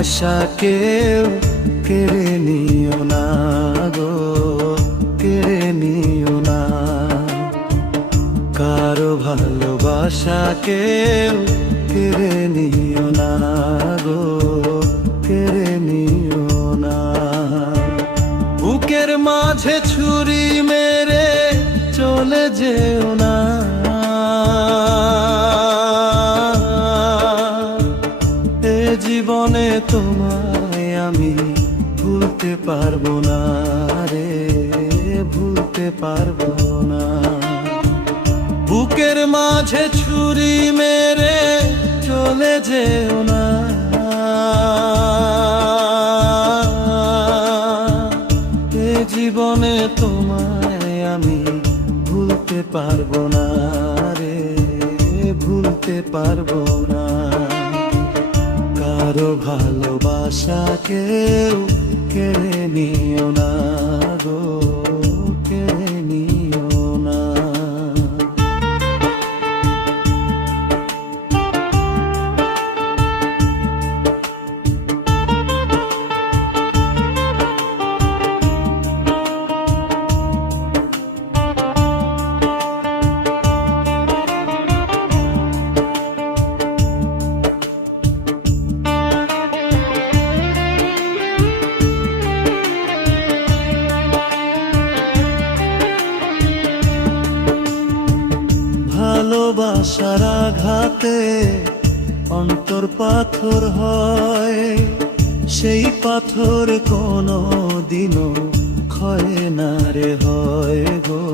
ভালোবাসা কেউ কেড়ে নিও না গো, কেড়ে নিও না। কারো ভালোবাসা কেউ কেড়ে নিও না গো, কেড়ে নিও না। বুকের মাঝে ছুরি মেরে চলে যেও না, এ জীবনে তোমায় আমি ভুলতে পারবো না রে, ভুলতে পারবো না। বুকের মাঝে ছুরি মেরে চলে যেও না, এ জীবনে তোমায় আমি ভুলতে পারবো না রে, ভুলতে পারবো না। কারো ভালোবাসা কেউ কেড়ে নিও না গো, কেড়ে নিও না। ভালোবাসার আঘাতে অন্তর পাথর হয়, সেই পাথর কোনো দিনও ক্ষয় না রে, হয় গো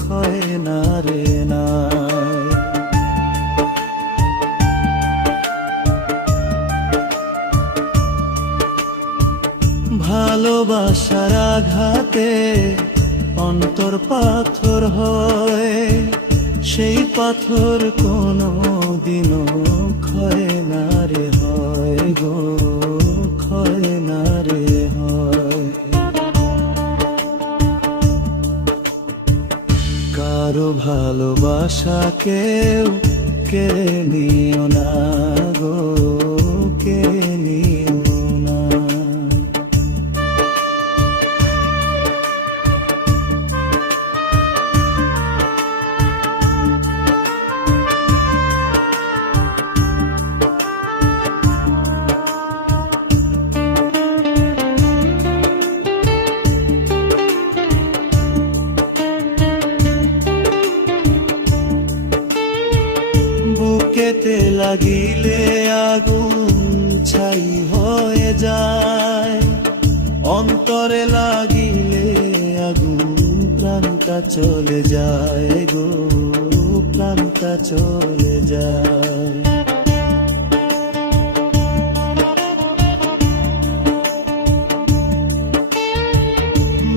ক্ষয় না রে না। ভালোবাসার আঘাতে অন্তর পাথর হয়, সেই পাথর কোনো দিনও ক্ষয় না রে, হয় গো ক্ষয় না রে হয়। কারো ভালোবাসা কেউ কেড়ে নিও না গো, কেড়ে নিও না। বুকেতে লাগিলে আগুন ছাই হয়ে যায়, অন্তরে লাগিলে আগুন প্রাণটা চলে যায় গো, প্রাণটা চলে যায়।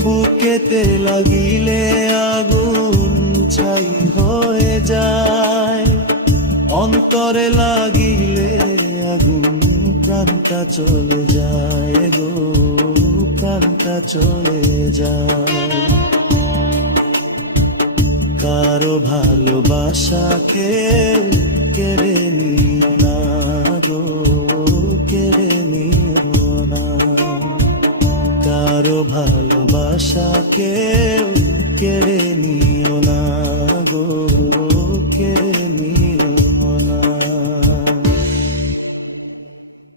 বুকেতে লাগিলে আগুন ছাই হয়ে যায়, অন্তরে লাগিলে আগুন প্রাণটা চলে যায় গো, প্রাণটা চলে যায়। কারো ভালোবাসা কেউ কেড়ে নিও না গো, কেড়ে নিও না। কারো ভালোবাসা কেউ কেড়ে